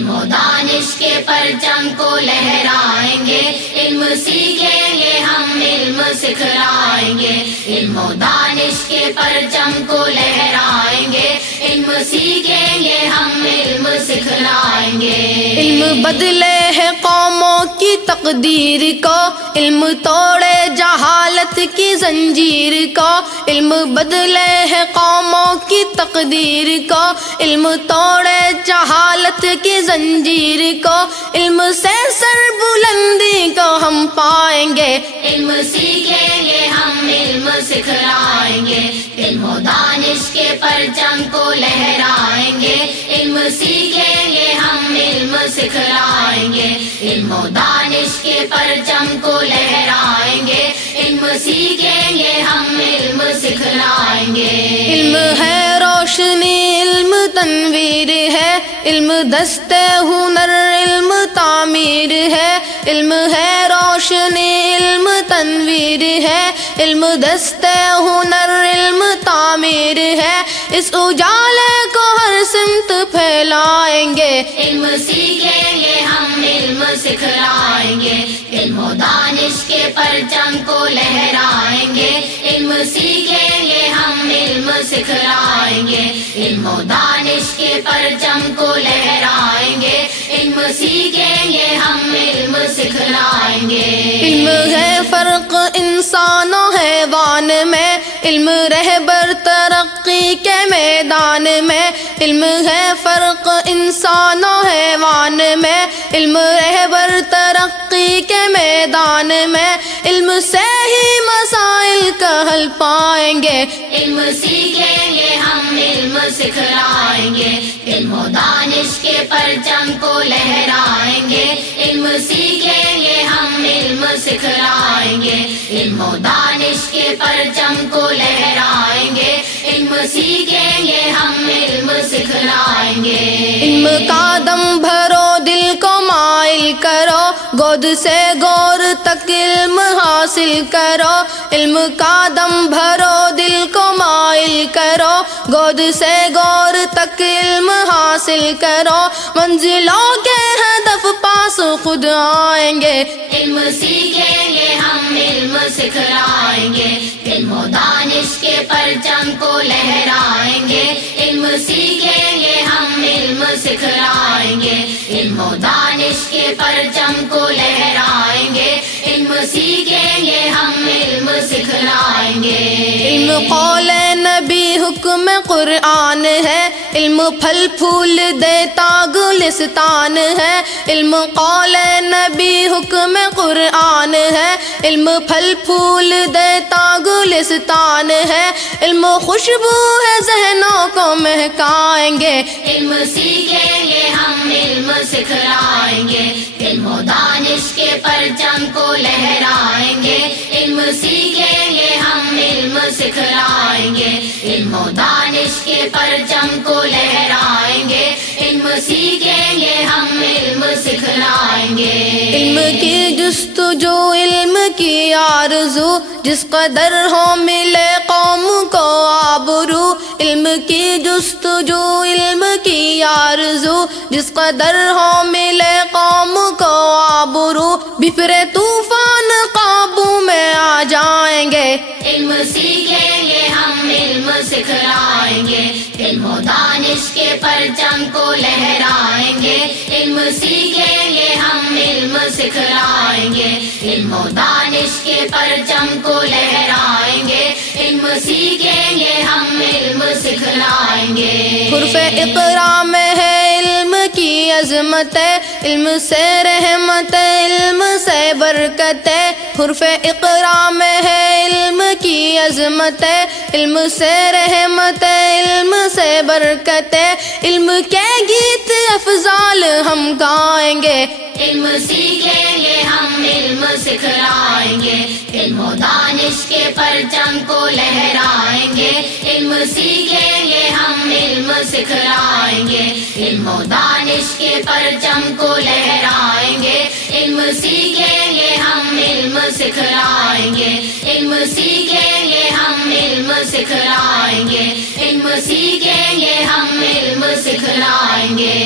علم و دانش کے پرچم کو لہرائیں گے، علم سیکھیں گے ہم علم سکھلائیں گے، علم و دانش کے پرچم کو لہرائیں گے، علم سیکھیں گے ہم علم سکھلائیں گے۔ علم بدلے ہے قوموں کی تقدیر کو، علم توڑے جہالت کی زنجیر کو، علم بدلے ہے قوموں کی تقدیر کو، علم توڑے جہالت کی زنجیر کو، علم سے سر بلندی کو ہم پائیں گے، علم سیکھیں گے ہم علم سکھلائیں گے، علم و دانش کے پرچم کو لہرائیں گے، علم سیکھیں گے ہم علم سکھلائیں گے، علم و دانش کے پرچم کو لہرائیں گے، علم سیکھیں گے ہم علم سکھلائیں گے۔ علم ہے روشنی، علم تنویر ہے، علم دست ہنر، علم تعمیر ہے، علم ہے روشنی، علم تنویر ہے، علم دست ہنر، علم تعمیر ہے، اس اجالے کو ہر سمت پھیلائیں گے، علم سیکھیں گے ہم علم سکھلائیں گے، علم و دانش کے پرچم کو لہرائیں گے، علم سیکھیں گے ہم علم سکھلائیں گے، علم و دانش کے پرچم کو لہرائیں گے، علم سیکھیں گے ہم علم سکھلائیں گے۔ علم ہے فرق انسان و حیوان میں، علم رہبر ترقی کے میدان میں، علم ہے فرق انسان و حیوان میں، علم رہبر ترقی کے میدان میں، علم سے ہی مسائل کا حل پائیں گے، علم سیکھیں گے ہم علم سکھلائیں گے، علم و دانش کے پرچم کو لہرائیں گے، علم سیکھیں گے ہم علم سکھلائیں گے، علم و دانش کے پرچم کو لہرائیں گے، علم سیکھیں گے ہم علم سکھلائیں گے۔ علم کا دم بھرو، دل کو مائل کرو، گود سے گور تک علم حاصل کرو، علم کا دم بھرو، دل کو مائل کرو، گود سے گور تک علم حاصل کرو، منزلوں کے ہدف پاس خود آئیں گے، علم سیکھیں گے ہم علم سکھلائیں گے، علم و دانش کے پرچم کو لہرائیں گے، علم سیکھیں گے ہم علم سکھلائیں گے، علم و دانش کے پرچم کو لہرائیں گے، علم سیکھیں گے ہم علم سکھلائیں گے۔ علم قول نبی حکم قرآن ہے، علم پھل پھول دیتا گلستان ہے، علم قول نبی حکم قرآن ہے، علم پھل پھول دیتا گلستان ہے، علم خوشبو ہے ذہنوں کو مہکائیں گے، علم سیکھیں گے ہم علم سکھلائیں گے، علم و دانش کے پرچم کو لہرائیں گے، علم سیکھیں گے ہم علم سکھلائیں گے، علم و دانش کے پرچم کو لہرائیں گے، علم سیکھیں گے ہم علم سکھلائیں گے۔ علم کی جستجو، علم کی آرزو، جس قدر ہو ملے قوم کو آبرو، علم کی جستجو، علم کی آرزو، جس قدر ہو ملے قوم کو آبرو، بپھرے طوفان قابو میں آ جائیں گے، علم سیکھیں گے ہم علم سکھلائیں گے، علم و دانش کے پرچم کو لہرائیں گے، علم سیکھیں گے ہم علم سکھلائیں گے، علم و دانش کے پرچم کو لہرائیں گے، علم سیکھیں گے ہم علم سکھلائیں گے۔ حرف اقرا میں ہے علم کی عظمت ہے، علم سے رحمت ہے، علم سے برکت ہے، حرف اقرا میں ہے علم کی عظمت ہے، علم سے رحمت ہے، علم سے برکت ہے، علم کے گیت افضال ہم گائیں گے، علم سیکھیں گے ہم علم سکھلائیں گے، علم و دانش کے پرچم کو لہرائیں گے، علم سیکھیں گے ہم علم سکھلائیں گے، علم و دانش کے پرچم کو لہرائیں گے، علم سیکھیں گے ہم علم سکھلائیں گے، علم سیکھیں گے ہم علم سکھلائیں گے، علم سیکھیں گے ہم علم سکھلائیں گے۔